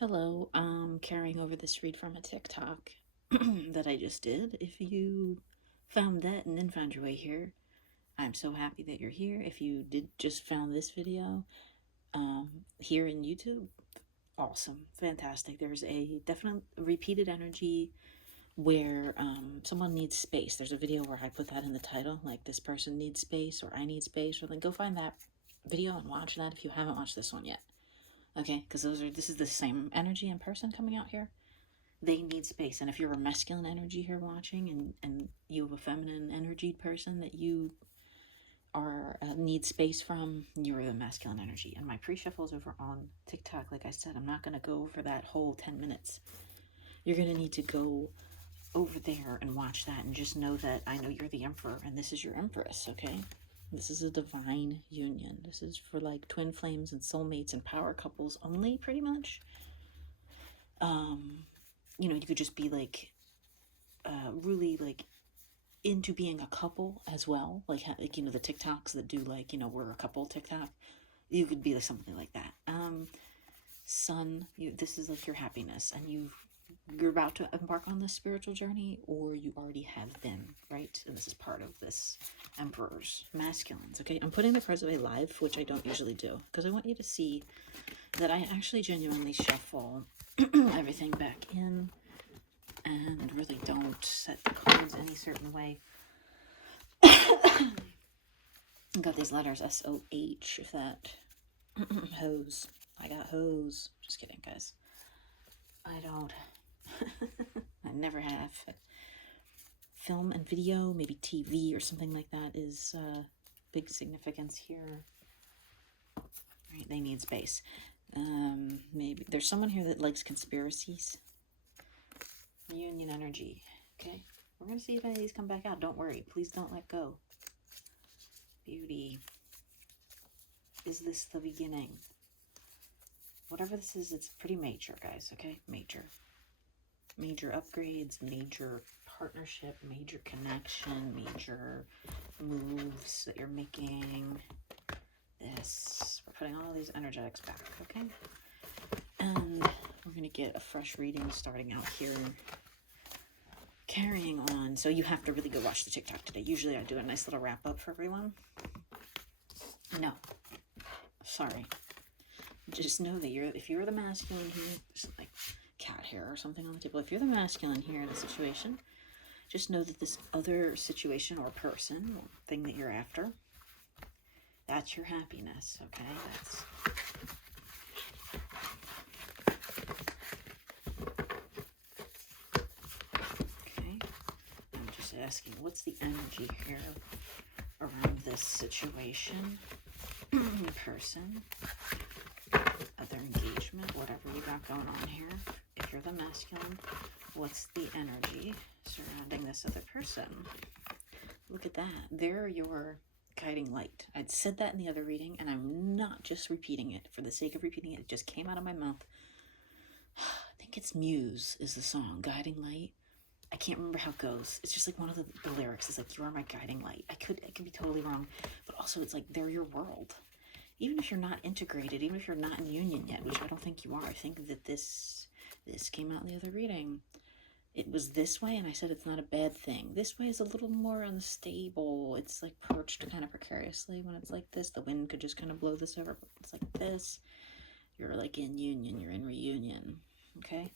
Hello, carrying over this read from a TikTok that I just did. If you found that and then found your way here, I'm so happy that you're here. If you did just found this video here in YouTube, awesome, fantastic. There's a definite repeated energy where someone needs space. There's a video where I put that in the title, like this person needs space or I need space, or then go find that video and watch that if you haven't watched this one yet. Okay, because this is the same energy in person coming out here. They need space, and if you're a masculine energy here watching, and you have a feminine energied person that you are need space from, you're the masculine energy. And my pre-shuffles over on TikTok, like I said, I'm not going to go over that whole 10 minutes. You're going to need to go over there and watch that, and just know that I know you're the emperor and this is your empress. Okay, this is a divine union. This is for like twin flames and soulmates and power couples only, pretty much. You know, you could just be like really like into being a couple as well, like you know, the TikToks that do like, you know, we're a couple TikTok. You could be like something like that. Sun, this is like your happiness, and you're about to embark on this spiritual journey, or you already have been, right? And this is part of this emperor's masculines. Okay, I'm putting the cards away live, which I don't usually do, because I want you to see that I actually genuinely shuffle everything back in and really don't set the cards any certain way. I got these letters S-O-H, if that hose. I got hose. Just kidding, guys. I don't. I never have. Film and video, maybe TV or something like that, is big significance here. Right, they need space. Maybe there's someone here that likes conspiracies. Union energy. Okay, we're gonna see if any of these come back out. Don't worry, please don't let go. Beauty. Is this the beginning? Whatever this is, it's pretty major, guys. Okay, major upgrades, major partnership, major connection, major moves that you're making. This, we're putting all these energetics back. Okay, and we're gonna get a fresh reading starting out here, carrying on. So you have to really go watch the TikTok today. Usually I do a nice little wrap up for everyone. No, sorry, just know that if you're the masculine here, there's like cat hair or something on the table. If you're the masculine here in a situation, just know that this other situation or person or thing that you're after, that's your happiness. Okay, that's okay. I'm just asking, what's the energy here around this situation, person, other engagement, whatever you got going on here? If you're the masculine, what's the energy surrounding this other person? Look at that. They're your guiding light. I'd said that in the other reading, and I'm not just repeating it for the sake of repeating it. It just came out of my mouth. I think it's Muse is the song, Guiding Light. I can't remember how it goes. It's just like one of the lyrics is like, you are my guiding light. I could be totally wrong, but also it's like they're your world. Even if you're not integrated, even if you're not in union yet, which I don't think you are. I think that this came out in the other reading. It was this way, and I said it's not a bad thing. This way is a little more unstable. It's like perched kind of precariously when it's like this. The wind could just kind of blow this over. But it's like this. You're like in union. You're in reunion. Okay.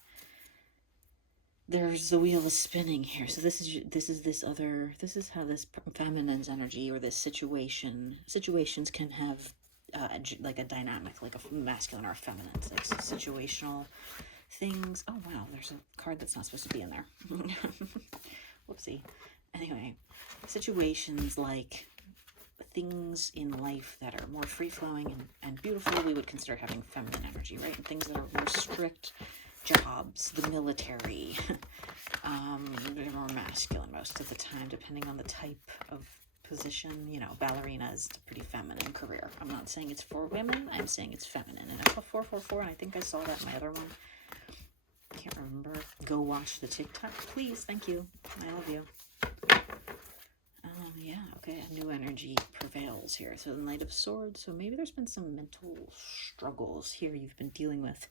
There's the wheel is spinning here. So this is how this feminine's energy or this situations can have like a dynamic, like a masculine or a feminine. It's like situational things. Oh wow, there's a card that's not supposed to be in there. Whoopsie. Anyway, situations like things in life that are more free-flowing and beautiful, we would consider having feminine energy, right? And things that are more strict, jobs, the military, they're more masculine most of the time, depending on the type of position. You know, ballerina is a pretty feminine career. I'm not saying it's for women, I'm saying it's feminine. And it's a 444, and I think I saw that in my other one. I can't remember. Go watch the TikTok, please. Thank you. I love you. Yeah, okay, a new energy prevails here. So the Knight of Swords, so maybe there's been some mental struggles here you've been dealing with.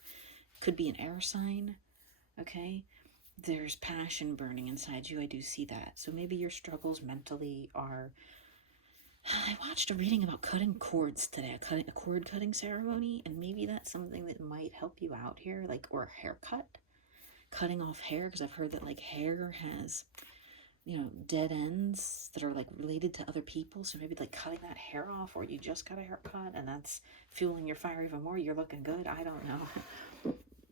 Could be an air sign, okay? There's passion burning inside you. I do see that. So maybe your struggles mentally are... I watched a reading about cutting cords today, a cord cutting ceremony, and maybe that's something that might help you out here, like, or a haircut, cutting off hair, because I've heard that, like, hair has, you know, dead ends that are, like, related to other people, so maybe, like, cutting that hair off, or you just got a haircut, and that's fueling your fire even more, you're looking good, I don't know,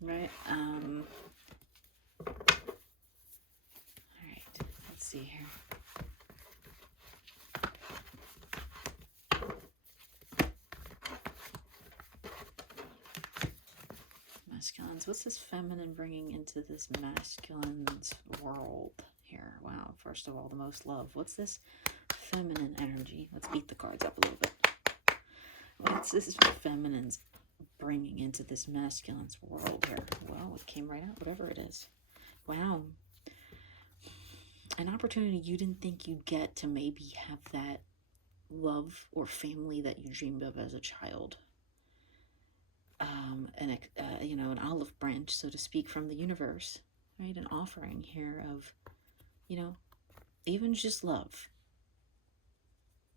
right, alright, let's see here. Masculines. What's this feminine bringing into this masculine's world here? Wow. First of all, the most love. What's this feminine energy? Let's beat the cards up a little bit. What's this feminine's bringing into this masculine's world here? Well, it came right out, whatever it is. Wow. An opportunity you didn't think you'd get to maybe have that love or family that you dreamed of as a child. You know, an olive branch, so to speak, from the universe, right? An offering here of, you know, even just love.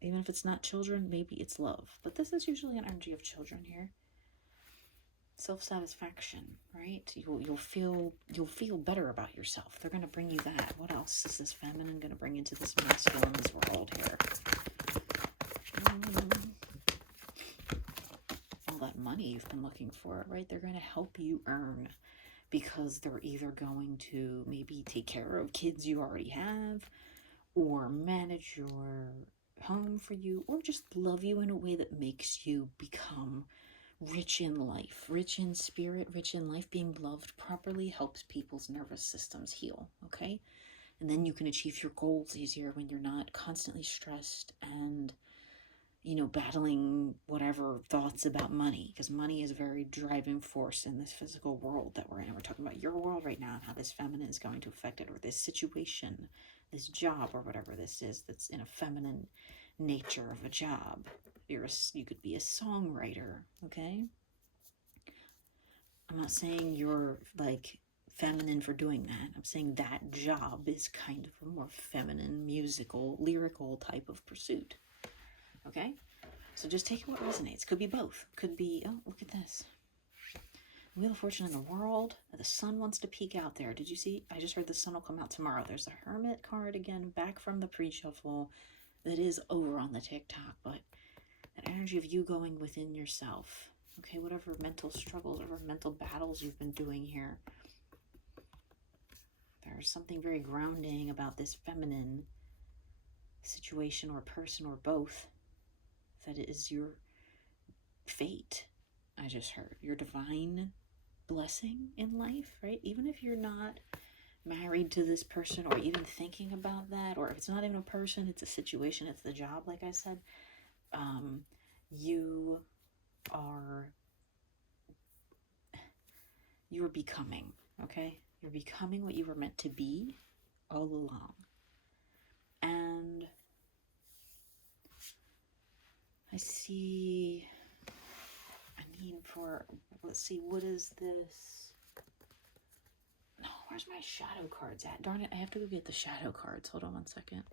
Even if it's not children, maybe it's love. But this is usually an energy of children here. Self-satisfaction, right? You'll feel better about yourself. They're gonna bring you that. What else is this feminine gonna bring into this masculine's world here? That money you've been looking for, right? They're going to help you earn, because they're either going to maybe take care of kids you already have, or manage your home for you, or just love you in a way that makes you become rich in life, rich in spirit, rich in life. Being loved properly helps people's nervous systems heal, okay? And then you can achieve your goals easier when you're not constantly stressed and, you know, battling whatever thoughts about money, because money is a very driving force in this physical world that we're in. We're talking about your world right now and how this feminine is going to affect it, or this situation, this job, or whatever this is that's in a feminine nature of a job. You could be a songwriter, okay? I'm not saying you're, like, feminine for doing that. I'm saying that job is kind of a more feminine, musical, lyrical type of pursuit. Okay, so just take what resonates. Could be both. Could be, oh, look at this. Wheel of Fortune in the world. The sun wants to peek out there. Did you see? I just heard the sun will come out tomorrow. There's a Hermit card again, back from the pre-shuffle. That is over on the TikTok, but that energy of you going within yourself. Okay, whatever mental struggles, whatever mental battles you've been doing here. There's something very grounding about this feminine situation or person or both. That it is your fate, I just heard. Your divine blessing in life, right? Even if you're not married to this person or even thinking about that, or if it's not even a person, it's a situation, it's the job, like I said, you're becoming, okay? You're becoming what you were meant to be all along. And I see a need for, let's see, what is this? No, where's my shadow cards at? Darn it, I have to go get the shadow cards. Hold on one second.